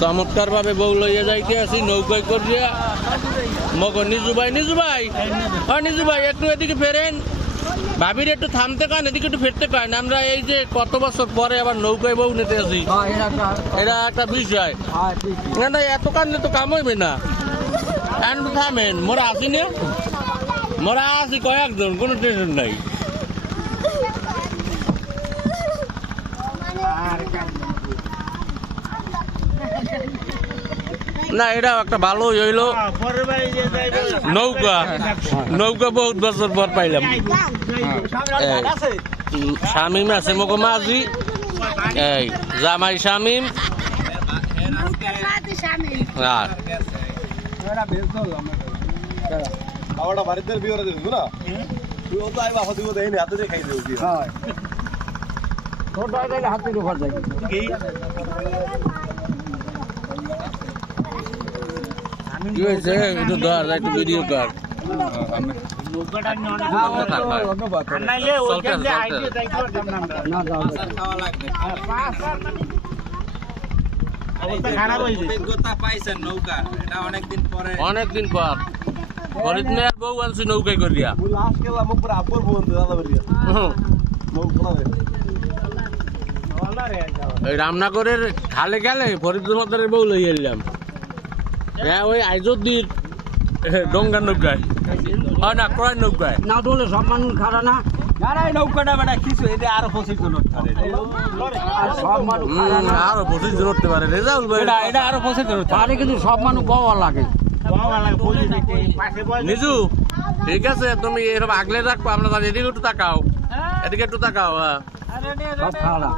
চমৎকার ভাবে বউ লইয়া যাইতে আছি নৌকায় করিয়া মগ নিজু ভাই একটু এদিকে ফেরেন ভাবির একটু থামতে কয় এদিকে একটু ফেরতে কয় না আমরা এই যে কত বছর পরে আবার নৌকায় বউ নিতে আছি এটা একটা বিষয় না এত কান্দে তো কাম হইবে না থামেন মোরা আসি না মোরা আসি কয়েকজন কোনো টেনশন নাই না এটাও একটা ভালো হইলো নৌকা বহুত বছর পর পাইলাম শামিম আছে মগো মাঝি এই জামাই শামিম কি হয়েছে একটু ধর একটু ভিডিও কর অনেকদিন পর ফরিদ মিয়ার বউ আনছি নৌকায় করিয়া রামনগরের খালে গেলে ফরিদ মাতারের বউ লই এলাম হ্যাঁ ওই আইজুদ্দির ডঙ্গার নৌকায় হয় না ক্রয় নৌকায় না দোলে সব মানুষ খারা না নৌকাটা বেটা কিছু এটা আরো 25 জন আরো 25 জন উঠতে পারে রেজাউল ভাই এটা আরো 25 জন পারে কিন্তু সব মানুষ পাওয়া লাগে নিজু ঠিক আছে তুমি এরকম আগলে রাখবো আমরা এদিকে একটু তাকাও এদিকে একটু তাকাও সব খাওয়া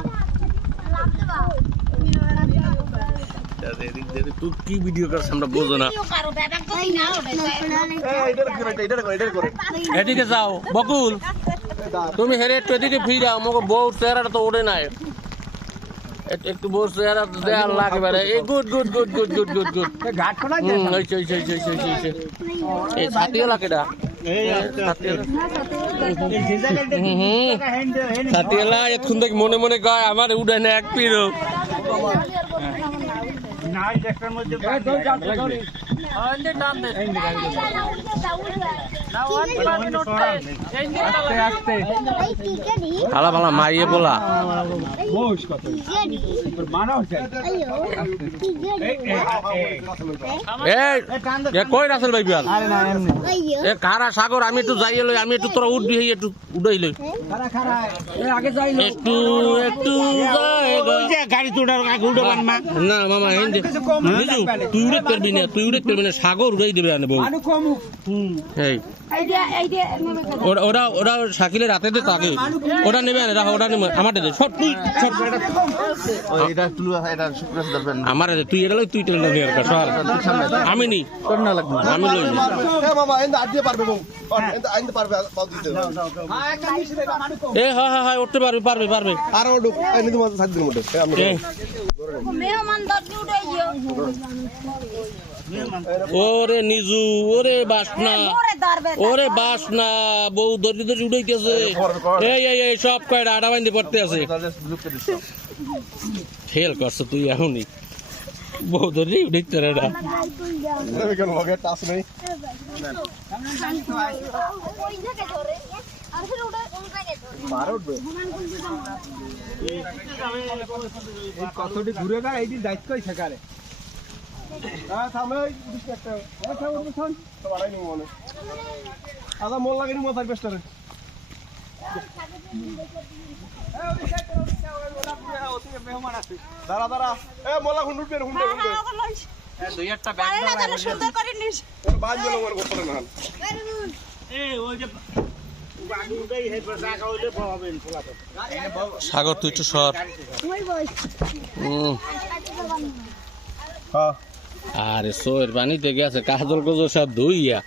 তুই কি ভিডিও করছ আমরা বোঝো না এদিকে যাও বকুল তুমি হেরে একটু এদিকে ফিরাও আমাকে বউ চেহারাটা তো ওঠে নাই একটু বউ চেহারা দেওয়ার লাগে বেড়ে এই গুড এই ছাতি এলাকাটা ছাতিয়েলা এখন থেকে মনে মনে কয় আমার উঠে না এক পিরো ভালো ভালো মাইয়ে বলা কই রাসেল ভাই বিয়াল এ কারা সাগর আমি একটু যাই লই আমি একটু তোরা উঠবি একটু উড়াই লই একটু একটু গাড়ি তোড়ার আগে উড়াবান মা না মামা হিন্দি তুই উড়ে পারবি না সাগর উড়াই দেবে আনে বউ এই ওরা শাকিলের রাতে দে তাকে ওটা নেবে ওটা নেবে আমার দে সব তুই আমার তুই এটা তুই আমি নি আমি লই এ হ্যাঁ উঠতে পারবে আরো ওরে নিজু ওরে বাসনা বউ ধরি ধরি উঠাইতেছে এই সব কয়টা আডা বান্ধে পড়তে আছে ফেল করছো তুই এখনই বউ ধরি উঠাইতে রে কতটি ঘুরে গা এই দায়িত্ব সেখানে আদা মন লাগে মাথার পেস্টারে দাঁড়া দাঁড়া এ মোলা হুন্ডুর পেন হুন্ডে দুই একটা ব্যাগ দাও সুন্দর করে নিস বাজ গেল ওর গোপরে না এ ওই যে সাগর তুই একটু সর আরে সোয়ের পানিতে গেছে কাজল কজল সব ধুইয়া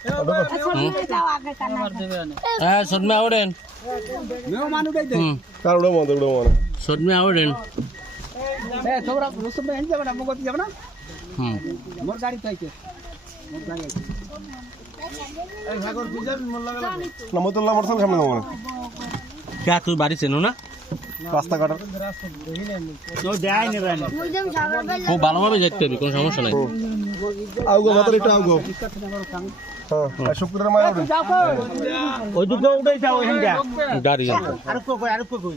হ্যাঁ সদমে আওড়েন সদমে আওড়েন তুই বাড়ি চেনো না রাস্তাঘাট খুব ভালোভাবে যেতে হবে, কোনো সমস্যা নাই। আউগো মাত্র একটু আউগো হ্যাঁ শুক্রবার মায়া উঠেন ওই দুটো উঠে যাও ওইখানটা গাড়ি আর কই